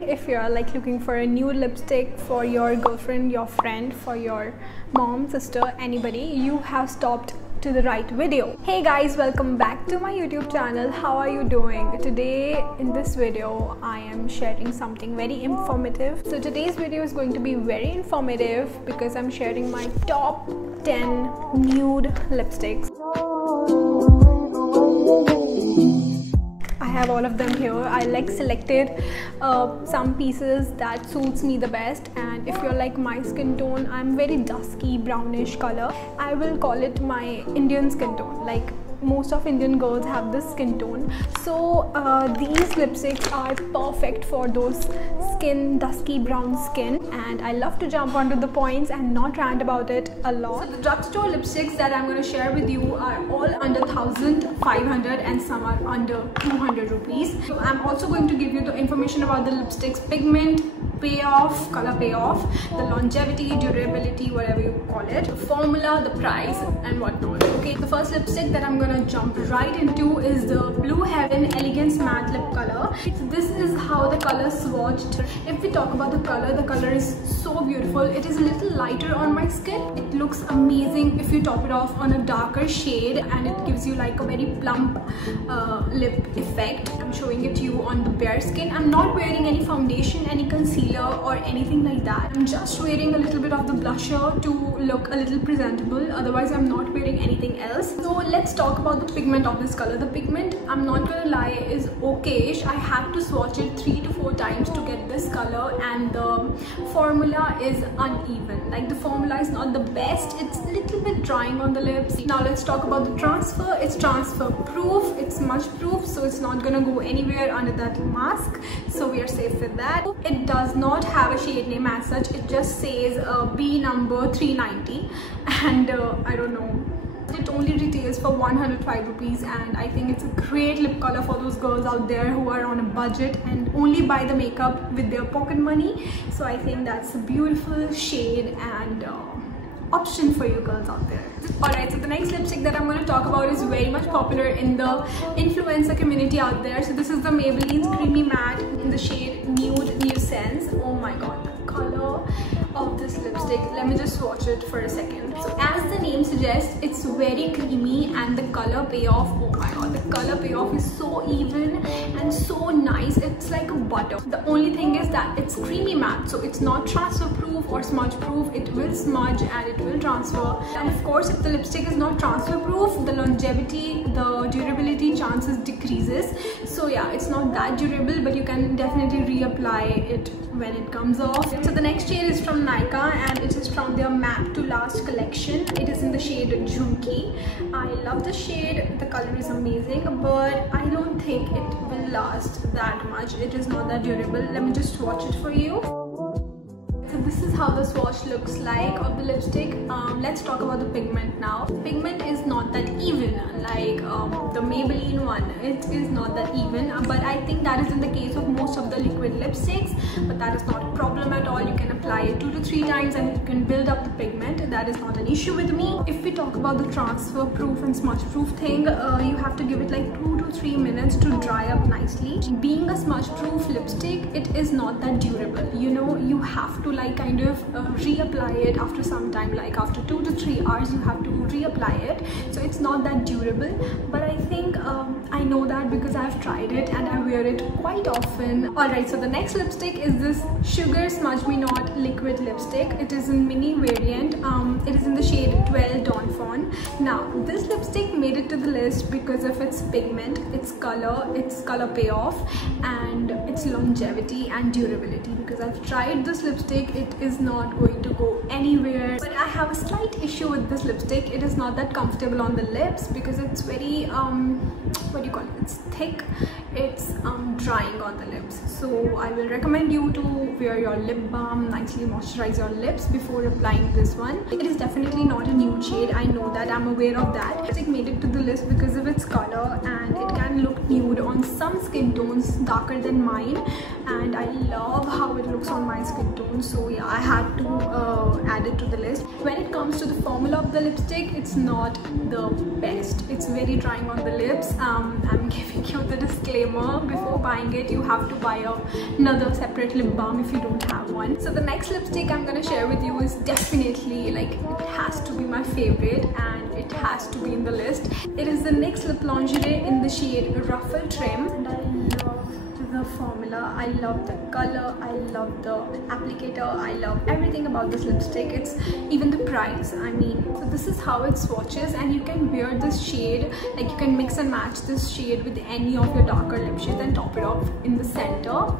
If you're like looking for a nude lipstick for your girlfriend, your friend, for your mom, sister, anybody, you have stopped to the right video. Hey guys, welcome back to my YouTube channel. How are you doing? Today in this video I am sharing something very informative. So today's video is going to be very informative because I'm sharing my top 10 nude lipsticks. I have all of them here. I like selected some pieces that suits me the best, and if you're like my skin tone, I'm very dusky brownish color. I will call it my Indian skin tone. Like most of Indian girls have this skin tone, so these lipsticks are perfect for those dusky brown skin, and I love to jump onto the points and not rant about it a lot. So the drugstore lipsticks that I'm going to share with you are all under 1,500 and some are under 200 rupees. So I'm also going to give you the information about the lipsticks pigment, payoff, color payoff, the longevity, durability, whatever you call it, the formula, the price and whatnot. Okay, the first lipstick that I'm gonna jump right into is the Blue Heaven Elegance Matte Lip Color. So this is how the color swatched. If we talk about the color is so beautiful. It is a little lighter on my skin. It looks amazing if you top it off on a darker shade, and it gives you like a very plump lip effect. I'm showing it to you on the bare skin. I'm not wearing any foundation, any concealer or anything like that. I'm just wearing a little bit of the blusher to look a little presentable. Otherwise I'm not wearing anything else. So let's talk about the pigment of this color. The pigment, I'm not gonna lie, is okayish. I have to swatch it 3 to 4 times to get this color, and the formula is uneven. Like the formula is not the best. It's a little bit drying on the lips. Now let's talk about the transfer. It's transfer proof, it's smudge proof, so it's not gonna go anywhere under that mask, so we are safe with that. It does not have a shade name as such. It just says B number 390, and I don't know, it only retails for 105 rupees, and I think it's a great lip color for those girls out there who are on a budget and only buy the makeup with their pocket money. So I think that's a beautiful shade and option for you girls out there. Alright, so the next lipstick that I'm going to talk about is very much popular in the influencer community out there. So this is the Maybelline's Creamy Matte in the shade Nude Nuisance. Oh my god, the color of this lipstick, let me just swatch it for a second. So as the name suggests, it's very creamy, and the color payoff, oh my god, the color payoff is so even and so nice. It's like a butter. The only thing is that it's creamy matte, so it's not transfer proof or smudge proof. It will smudge and it will transfer, and of course if the lipstick is not transfer proof, the longevity, the durability chances decreases. So yeah, it's not that durable, but you can definitely reapply it when it comes off. So the next shade is from Nykaa, and it is from their Map to Last collection. It is in the shade Junki. I love the shade. The color is amazing, but I don't think it will last that much. It is not that durable. Let me just swatch it for you. So this is how the swatch looks like of the lipstick. Let's talk about the pigment now. The pigment is not that even like the Maybelline one. It is not that even, but I think that is in the case of most of the liquid lipsticks, but that is not a problem at all. You can apply it 2 to 3 times and you can build up the pigment. That is not an issue with me. If we talk about the transfer proof and smudge proof thing, you have to give it like 2 to 3 minutes to dry up nicely. Being a smudge proof lipstick, it is not that durable. You know, you have to like kind of reapply it after some time, like after 2 to 3 hours you have to reapply it, so it's not that durable. But I think I know that because I've tried it and I wear it quite often. Alright, so the next lipstick is this Sugar Smudge Me Not liquid lipstick. It is in mini variant. It is in the shade 12 Dawn Fawn. Now this lipstick made it to the list because of its pigment, its color payoff, and its longevity and durability. Because I've tried this lipstick, it is not going to go anywhere. But I have a slight issue with this lipstick. It is not that comfortable on the lips because it's very what do you call it, it's thick, it's drying on the lips. So I will recommend you to wear your lip balm, nicely moisturize your lips before applying this one. It is definitely not a nude shade. I know that I'm aware of that. Lipstick made it to the list because of its color, and it can look nude on some skin tones darker than mine, and I love how it looks on my skin tone, so yeah, I had to add it to the list. When it comes to the formula of the lipstick, it's not the best. It's very drying on the lips. I'm giving you the disclaimer, before buying it you have to buy another separate lip balm if you don't have one. So the next lipstick I'm gonna share with you is definitely, like, it has to be my favorite and it has to be in the list. It is the NYX Lip Lingerie in the shade Ruffle Trim, and I love the formula, I love the color, I love the applicator, I love everything about this lipstick. It's even the price. I mean, so this is how it swatches, and you can wear this shade, like you can mix and match this shade with any of your darker lip shades and top it off in the center,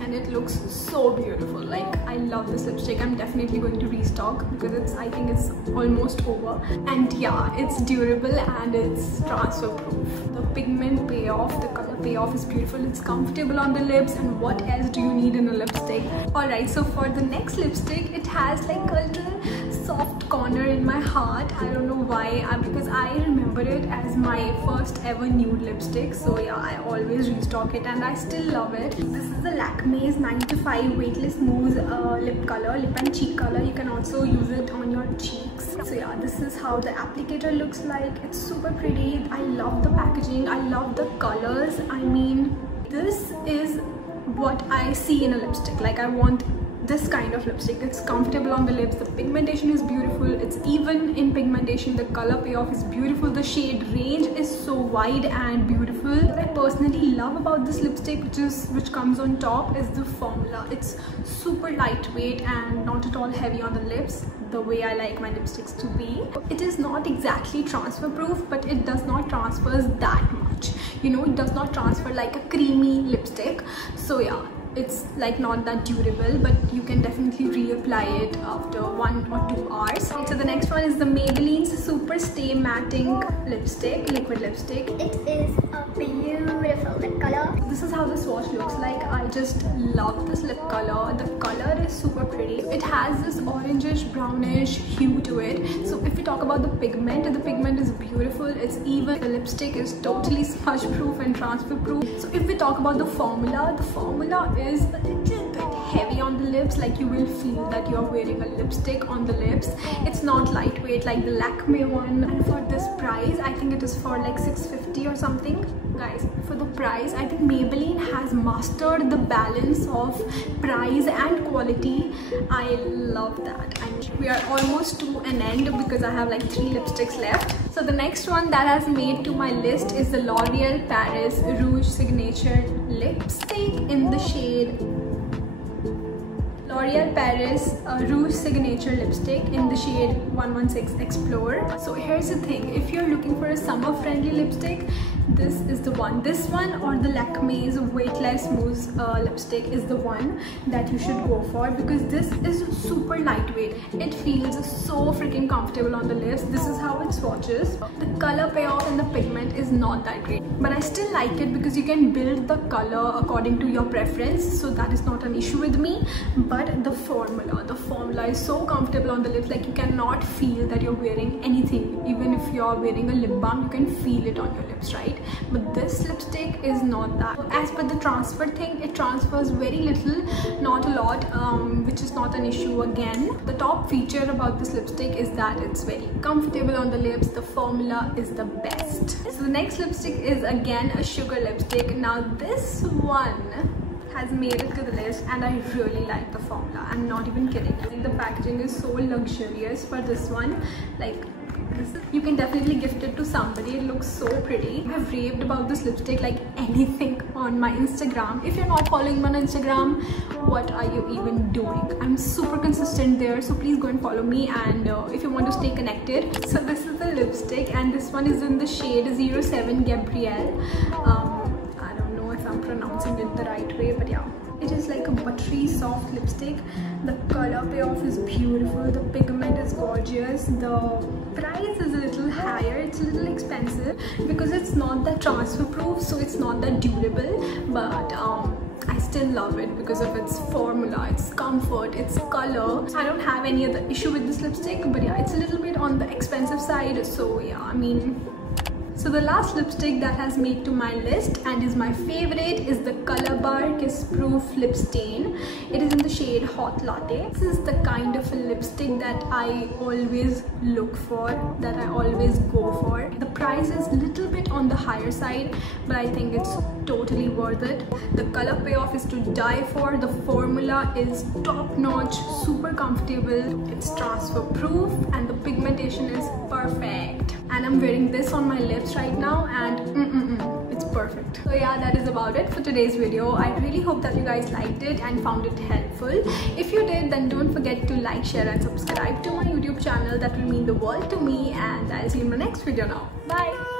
and it looks so beautiful. Like, I love this lipstick. I'm definitely going to restock because I think it's almost over, and yeah, it's durable and it's transfer proof. The pigment payoff, the color payoff is beautiful, it's comfortable on the lips, and what else do you need in a lipstick? Alright, so for the next lipstick, it has like a little soft corner in my heart. I don't know why, because I remember it as my first ever nude lipstick, so yeah, I always restock it and I still love it. This is the Lakme's 9to5 Weightless Mousse lip color, lip and cheek color. You can also use it on your cheeks. So yeah, this is how the applicator looks like. It's super pretty. I love the packaging, I love the colors. I mean, this is what I see in a lipstick. Like, I want this kind of lipstick. It's comfortable on the lips, the pigmentation is beautiful, it's even in pigmentation, the color payoff is beautiful, the shade range is so wide and beautiful. What I personally love about this lipstick, which comes on top, is the formula. It's super lightweight and not at all heavy on the lips, the way I like my lipsticks to be. It is not exactly transfer proof, but it does not transfer that much, you know, it does not transfer like a creamy lipstick. So yeah, it's like not that durable, but you can definitely reapply it after 1 or 2 hours. So the next one is the Maybelline's Super Stay Matting lipstick, liquid lipstick. It is a beautiful lip color. This is how the swatch looks like. I just love this lip color. The color is super pretty. It has this orangish brownish hue to it. So if we talk about the pigment is beautiful. It's even, the lipstick is totally smudge proof and transfer proof. So if we talk about the formula is a little bit heavy on the lips. Like, you will feel that you're wearing a lipstick on the lips. It's not lightweight like the Lakme one, and for this price, I think it is for like $650 or something. Guys, for the price, I think Maybelline has mastered the balance of price and quality. I love that. We are almost to an end because I have like 3 lipsticks left. So the next one that has made to my list is the L'Oreal Paris Rouge Signature lipstick in the shade L'Oreal Paris Rouge Signature lipstick in the shade 116 Explore. So here's the thing, if you're looking for a summer friendly lipstick, this is the one. This one or the Lakme's Weightless Mousse lipstick is the one that you should go for, because this is super lightweight. It feels so freaking comfortable on the lips. This is how it swatches. The color payoff and the pigment is not that great, but I still like it because you can build the color according to your preference, so that is not an issue with me. But the formula is so comfortable on the lips. Like, you cannot feel that you're wearing anything. Even if you're wearing a lip balm, you can feel it on your lips, right? But this lipstick is not that. As per the transfer thing, it transfers very little, not a lot, which is not an issue again. The top feature about this lipstick is that it's very comfortable on the lips. The formula is the best. So the next lipstick is again a sugar lipstick. Now this one has made it to the list, and I really like the formula. I'm not even kidding. I think the packaging is so luxurious for this one. Like, you can definitely gift it to somebody. It looks so pretty. I've raved about this lipstick like anything on my Instagram. If you're not following me on Instagram, what are you even doing? I'm super consistent there, so please go and follow me, and if you want to stay connected. So this is the lipstick, and this one is in the shade 07 Gabrielle. I don't know if I'm pronouncing it the right way, but yeah. It is like a buttery soft lipstick. The color payoff is beautiful. The pigment is gorgeous. The price is a little higher. It's it's a little expensive because it's not that transfer proof, so it's not that durable, but I still love it because of its formula, its comfort, its color. I don't have any other issue with this lipstick, but yeah, it's a little bit on the expensive side, so yeah, I mean. So the last lipstick that has made to my list and is my favorite is the Colorbar Kiss Proof Lip Stain. It is in the shade Hot Latte. This is the kind of a lipstick that I always look for, that I always go for. The price is a little bit on the higher side, but I think it's totally worth it. The color payoff is to die for. The formula is top notch, super comfortable, it's transfer proof, and the pigmentation is perfect. And I'm wearing this on my lips right now, and it's perfect. So yeah, that is about it for today's video. I really hope that you guys liked it and found it helpful. If you did, then don't forget to like, share and subscribe to my YouTube channel. That will mean the world to me, and I'll see you in my next video now. Bye.